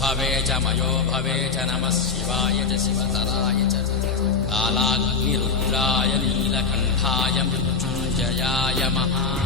भवे च मयो भवे च नमः शिवाय च शिवतराय च कालाग्निरुद्राय नीलकण्ठाय मृत्युञ्जयाय महा